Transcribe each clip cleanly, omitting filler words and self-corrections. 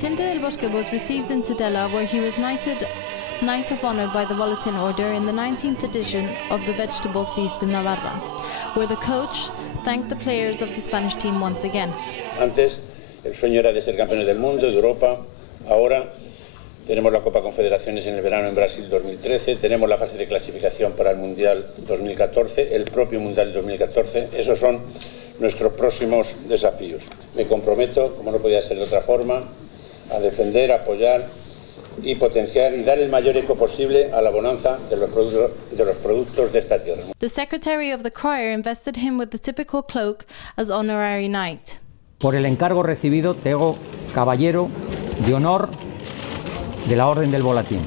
Vicente del Bosque was received in Tudela, where he was knighted Knight of Honor by the Volatin order in the 19th edition of the Vegetable Feast in Navarra, where the coach thanked the players of the Spanish team once again. Antes el sueño era de ser campeones del mundo, de Europa. Ahora tenemos la Copa Confederaciones en el verano en Brasil 2013, tenemos la fase de clasificación para el Mundial 2014, el propio Mundial 2014. Esos son nuestros próximos desafíos. Me comprometo, como no podía ser de otra forma, a defender, apoyar y potenciar y dar el mayor eco posible a la bonanza de los productos de esta tierra. The secretary of the choir invested him with the typical cloak as honorary knight. Por el encargo recibido te hago caballero de honor de la Orden del Volatin.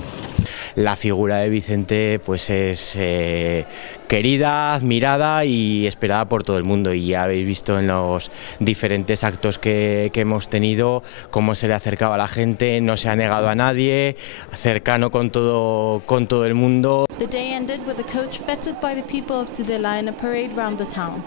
La figura de Vicente pues es querida, admirada y esperada por todo el mundo, y ya habéis visto en los diferentes actos que hemos tenido cómo se le acercaba a la gente, no se ha negado a nadie, cercano con todo el mundo. The day ended with the coach feted by the people of Tudela in a parade round the town.